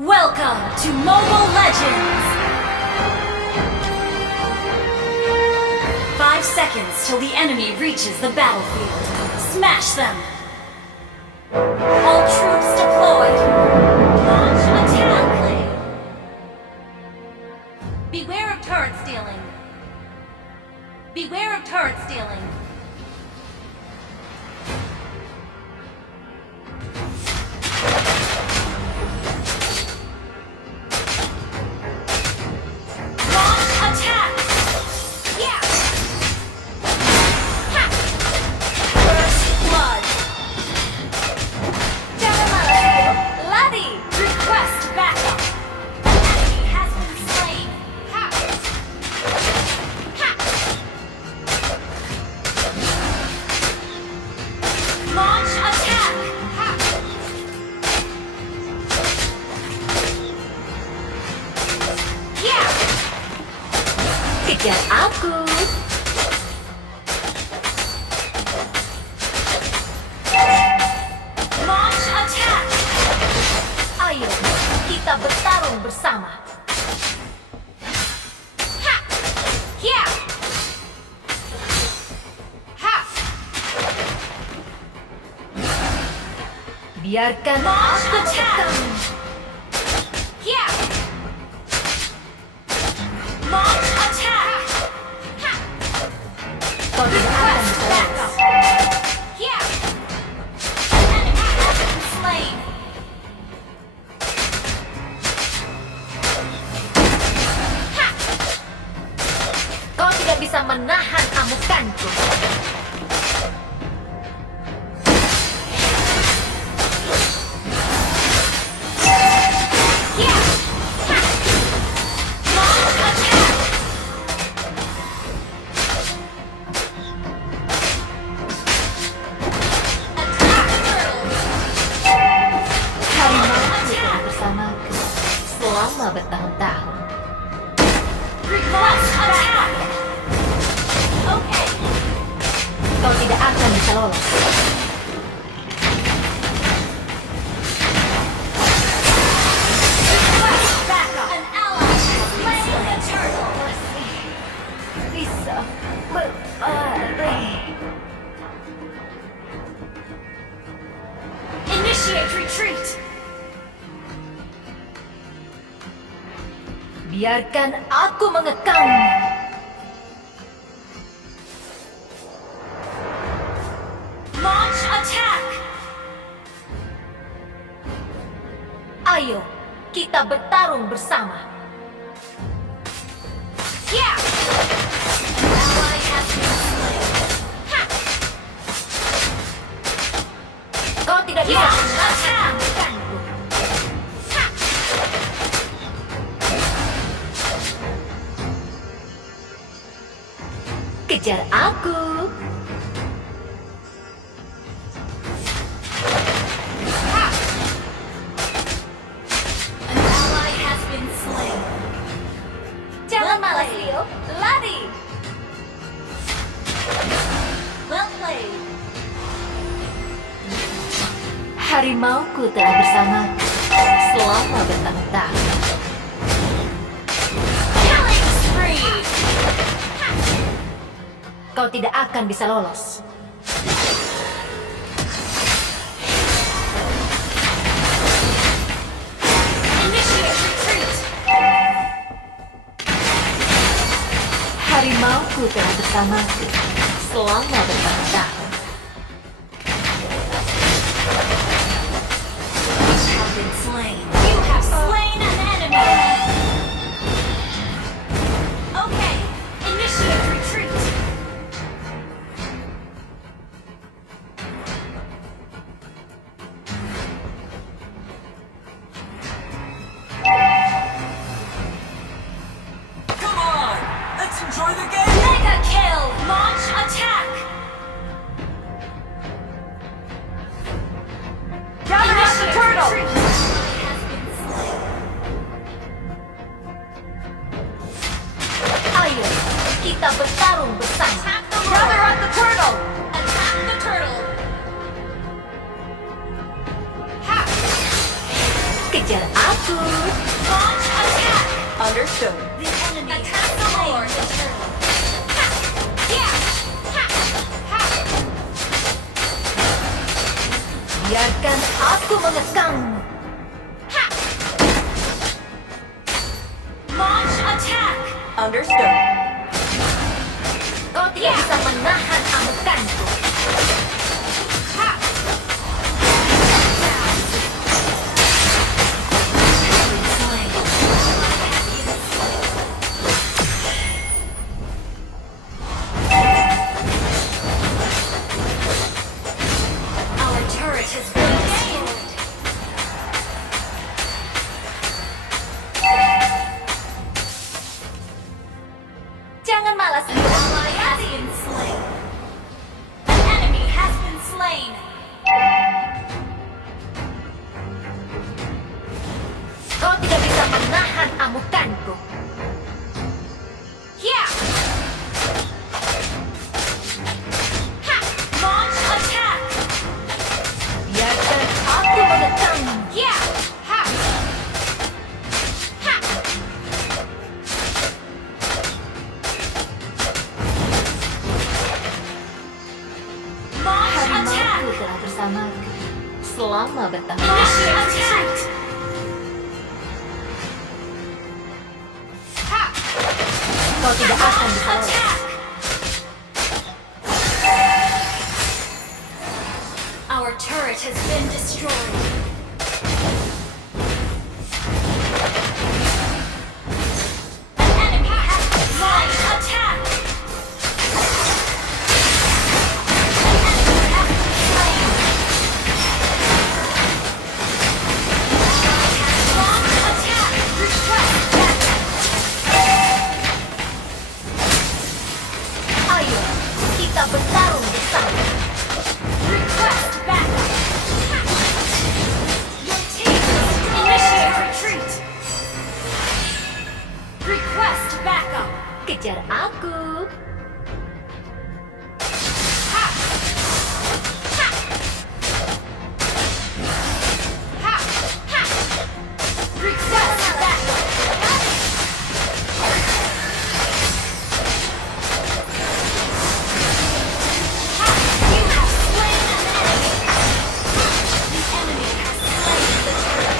Welcome to Mobile Legends! 5 seconds till the enemy reaches the battlefield. Smash them! All troops deployed! Launch attack! Beware of turret stealing! Beware of turret stealing! Kejar aku. Launch attack. Ayo, kita bertarung bersama. Ha! Ya! Ha! Biarkan Launch aku attack. mengetahui. Ya! Launch attack. Ha! Kau tidak akan Request bisa backup. lolos. Ya! An enemy has been slain. Ha! Kau tidak bisa menahan amukanku. Ya! Ha! Launch attack. Attack turtle. Harimau telah bersamaku selama bertahun-tahun. Request attack. Okay. Kau tidak akan bisa lolos. Request backup. An ally has slain the turtle. Bisa berlari. Initiate retreat. Biarkan aku mengekangmu. Launch attack. Ayo, kita bertarung bersama. Yeah. An ally has been slain. Ha! Kau tidak bisa Yeah. menahan amukanku. Ha! Kejar aku. Ha! An ally has been slain. Jangan Well malas, played. Leo. Lari. Well played. Harimauku telah bersamaku selama bertahun-tahun. Killing spree. Kau tidak akan bisa lolos. Initiate retreat. Harimauku telah bersamaku selama bertahun-tahun. You have been slain. You have slain an enemy. Okay. Initiate retreat. kita bertarung bersama. Attack the Brother Lord. of the Turtle. Attack the turtle. Ha! Kejar aku. Launch attack. Understood. The enemy attack the Lord. The turtle. Ha! Yeah. Ha! Ha! Biarkan aku mengekangmu. Ha! Launch attack. Understood. Kau tidak bisa menahan amukanku. Ha! Our turret has been destroyed. Jangan malas. An ally has been slain. An enemy has been slain. Kau tidak bisa menahan amukanku. Yeah. Ha! Launch attack. Biarkan aku mengekangmu. Yeah. Ha! Ha! Launch attack. Harimauku telah bersamaku selama bertahun. Initiate attack. Ha! Kau tidak akan Launch bisa lolos. attack. Our turret has been destroyed. An enemy has been slain. Attack. An enemy has been slain. Launch attack. Request backup. Ayo, kita bertarung bersama. Request backup. Your team initiate retreat. Request backup. Kejar aku. Ha! Ha! Ha! Ha! Request backup. Ha! You have slain an enemy. Ha! The enemy has slain the turret.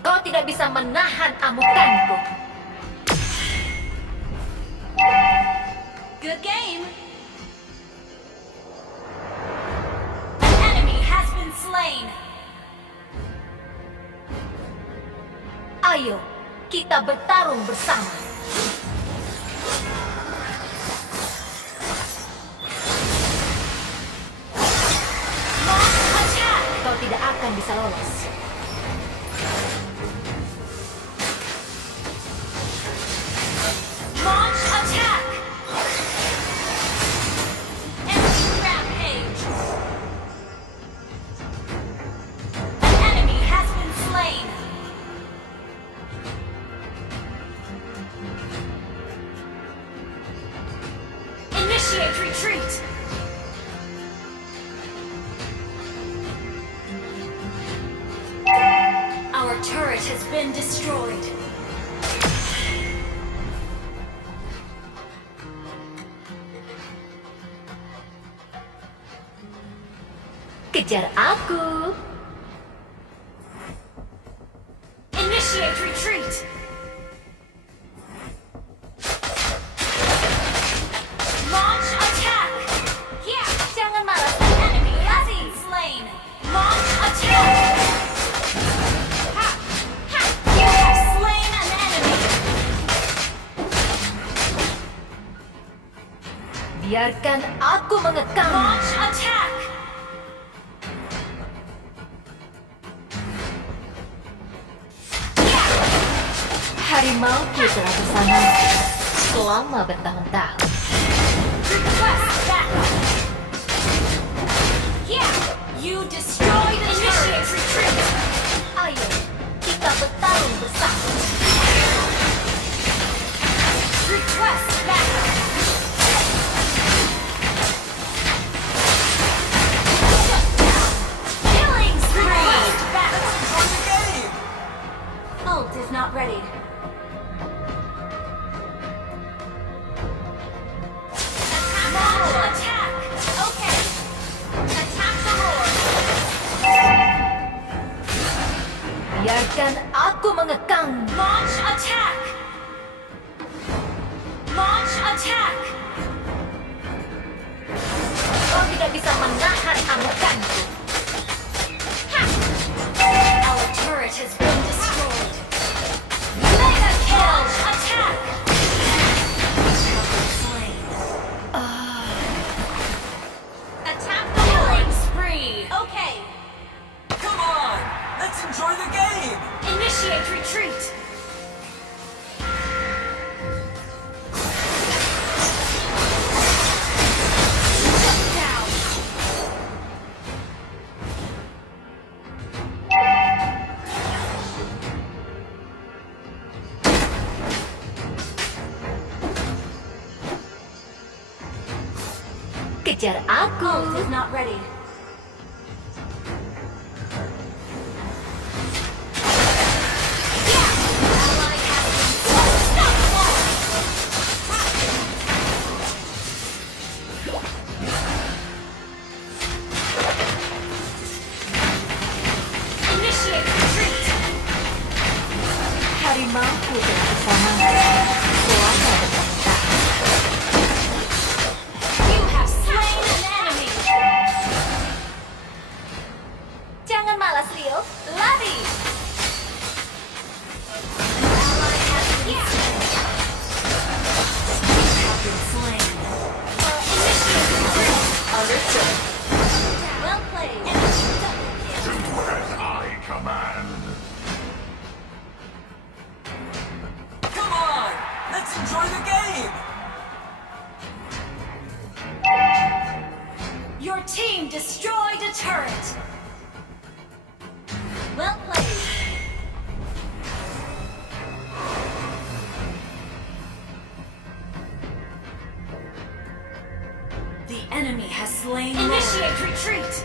Kau tidak bisa menahan amukanku. Good game. An enemy has been slain. Ayo, kita bertarung bersama. Launch attack. Kau tidak akan bisa lolos. Launch attack. Enemy rampage. An enemy has been slain. Initiate retreat. Our turret has been destroyed. Kejar aku. Initiate retreat. Launch attack. Yeah. Jangan malas. An enemy has been slain. Launch attack. Ha! Ha! You have slain an enemy. Biarkan aku mengekang. Launch attack! Harimauku telah bersama selama bertahun-tahun. Request backup! Yeah! You destroyed the initiate retreat! Ayo, kita bertarung bersama. Request backup! Killing spree! Request backup! Enjoy the game! Ult is not ready. Launch attack! Okay. Attack the horde! Biarkan aku mengekang. Launch attack! Launch attack! Kau tidak bisa menahan amukanku. Our turret has been destroyed. Mega kill! Attack! Slain. Attack the killing spree! Okay. Come on! Let's enjoy the game! Initiate retreat! Shut down! Kejar aku. Ult is not ready. Ally has been unstoppable! Initiate retreat! Harimauku telah bersama selama bertahun-tahun. You have slain an enemy! Jangan malas, Leo. Levy! An ally has been slain. Initiate retreat! Understood. Well played. Enemy double kill. Do as I command. Come on! Let's enjoy the game! Your team destroyed a turret. Well played. The enemy has slain. Initiate retreat.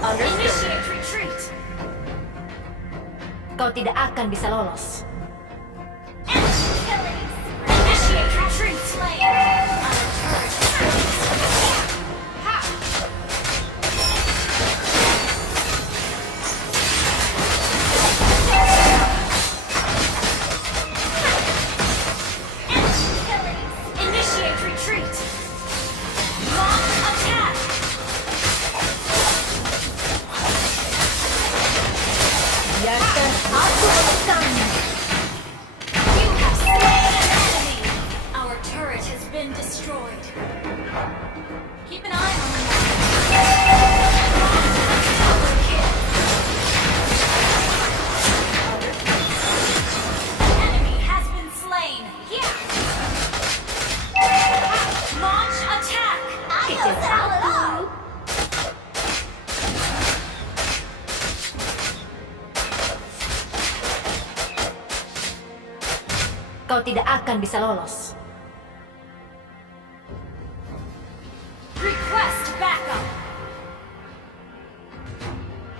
Understood. Initiate retreat. Kau tidak akan bisa lolos. Enemy killing. Initiate retreat. Slain. Our turret has been destroyed. Ha! Enemy killing. Initiate retreat. Launch attack. Biarkan aku mengekang. You have slain an enemy. Our turret has been destroyed. Keep an eye on the map. Double kill. An enemy has been slain. Yeah. Launch attack. Kejar aku. Kau tidak akan bisa lolos. Request backup.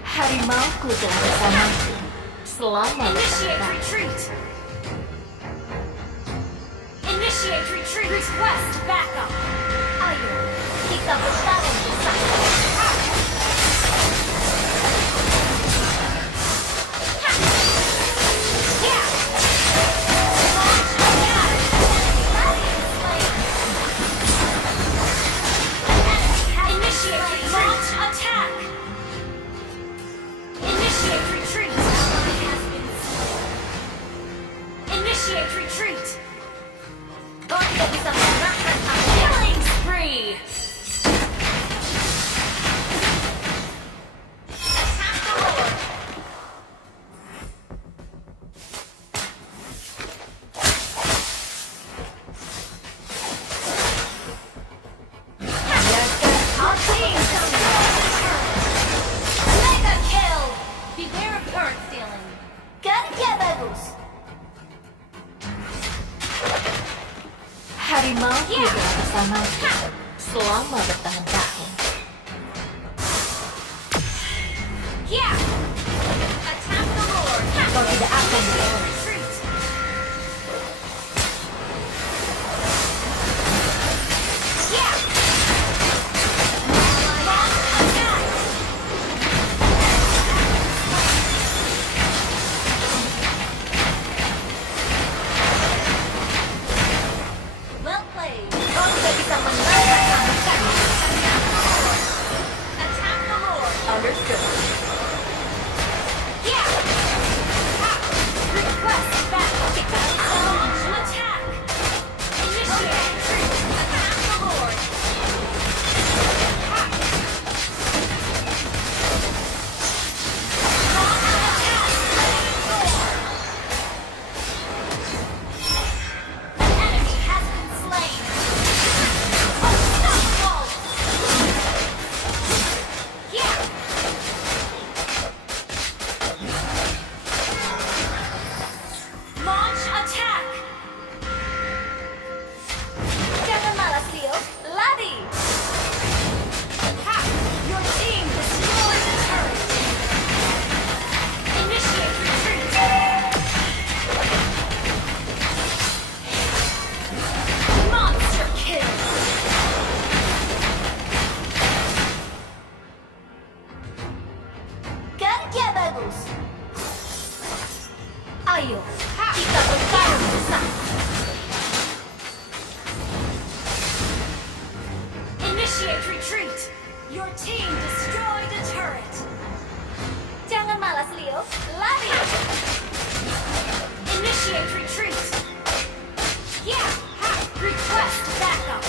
Harimauku telah bersamaku selama Initiate bertahun-tahun. retreat. Initiate retreat. Request backup. Ayo, kita bertarung bersama. Yeah. Launch attack. Slain. Initiate retreat. Launch attack. Initiate retreat. Initiate retreat. Kau tidak bisa menahan aku. Harimau hidup bersama selama bertahun-tahun. Yeah! Attack the Lord! Kau tidak akan dioleh. Retreat! Yeah! Launch attack! Well played! Kau tidak bisa menahan amukannya. Attack the Lord! Understood. Yeah! Ha! Request backup! Launch attack! Initiate retreat! Attack the Lord! Ha! Launch attack! An enemy has been slain! Unstoppable! Yeah! Launch attack! Jangan malas, Leo. Lari! Ha! Your team destroyed the turret! Initiate retreat! Monster kill! Kerja bagus. Ayo, kita bertarung bersama. Initiate retreat! Your team destroyed a turret! Jangan malas, Leo. Lari! Initiate retreat! Yeah! Ha! Request backup!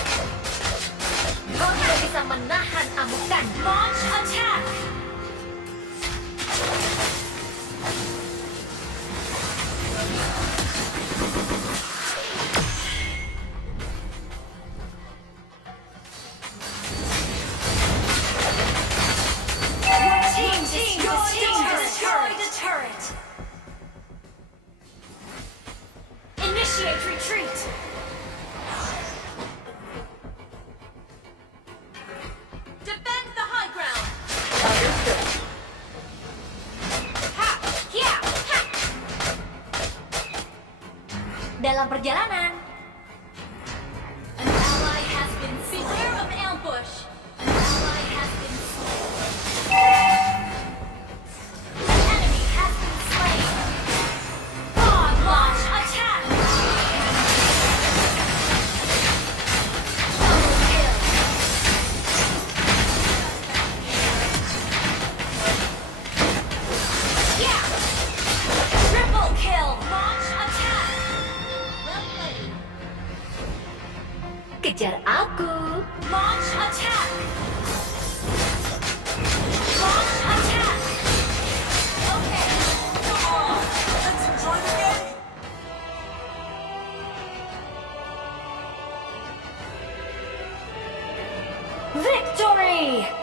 Kau tidak bisa menahan amukan. Launch attack! Your team destroyed a turret! Initiate retreat! Defend the high ground! Understood. Ha! Yeah! Ha! Dalam perjalanan, An ally has been slain. Beware of ambush! An ally has been slain. An enemy has been slain. God launch attack! Double kill! Yeah! Triple kill! Launch attack! Well played. kejar aku. Launch attack! Launch attack! Okay, Come on! Let's enjoy the game! Victory!